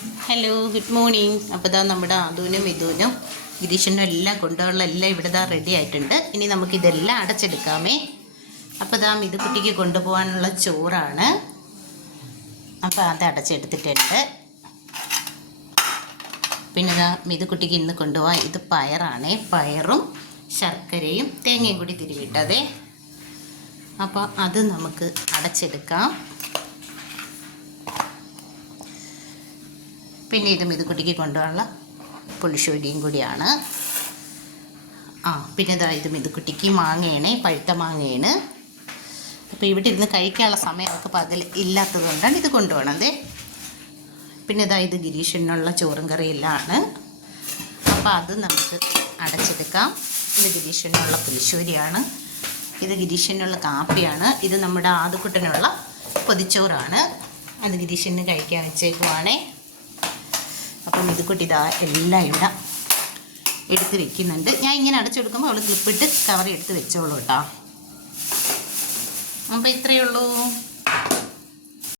Hello, good morning. അപ്പോൾ ഇതാ നമ്മുടെ ആദൂനും വിധുവിനും ഗിരീഷനും എല്ലാം കൊണ്ടുപോകാനുള്ള എല്ലാം ഇവിടെ ഇതാ റെഡി ആയിട്ടുണ്ട്. ഇനി നമുക്കിതെല്ലാം അടച്ചെടുക്കാമേ. അപ്പോൾ ഇതാ മിതുക്കുട്ടിക്ക് കൊണ്ടുപോകാനുള്ള ചോറാണ്. അപ്പോൾ അത് അടച്ചെടുത്തിട്ടുണ്ട്. പിന്നെ ഇതാ മിതുക്കുട്ടിക്ക് ഇന്ന് കൊണ്ടുപോകാൻ ഇത് പയറാണേ. പയറും ശർക്കരയും തേങ്ങയും കൂടി തിരുവിട്ടതേ. അപ്പോൾ അത് നമുക്ക് അടച്ചെടുക്കാം. പിന്നെ ഇത് മിതുക്കുട്ടിക്ക് കൊണ്ടുപോകാനുള്ള പുളിശ്ശേരിയും കൂടിയാണ്. പിന്നെ ഇതാ ഇത് മിതുക്കുട്ടിക്ക് മാങ്ങയാണ്, പഴുത്ത മാങ്ങയാണ്. അപ്പോൾ ഇവിടെ ഇരുന്ന് കഴിക്കാനുള്ള സമയം അവർക്ക് പകൽ ഇല്ലാത്തത് കൊണ്ടാണ് ഇത് കൊണ്ടുപോകണത്. പിന്നെ ഇതാ ഇത് ഗിരീഷനുള്ള ചോറും കറിയെല്ലാം ആണ്. അപ്പോൾ അത് നമുക്ക് അടച്ചെടുക്കാം. ഇത് ഗിരീഷനുള്ള പുളിശ്ശേരിയാണ്, ഇത് ഗിരീഷനുള്ള കാപ്പിയാണ്, ഇത് നമ്മുടെ ആദുക്കുട്ടനുള്ള പൊതിച്ചോറാണ്. അത് ഗിരീഷന് കഴിക്കാൻ വെച്ചേക്കുവാണേ. അപ്പം മിതുക്കുട്ടി ഇതാ എല്ലാം ഇവിടെ എടുത്ത് വെക്കുന്നുണ്ട്. ഞാൻ ഇങ്ങനെ അടച്ചെടുക്കുമ്പോൾ അവൾ ക്ലിപ്പിട്ട് കവർ എടുത്ത് വെച്ചോളൂ കേട്ടോ. അപ്പോൾ ഇത്രയേ ഉള്ളൂ.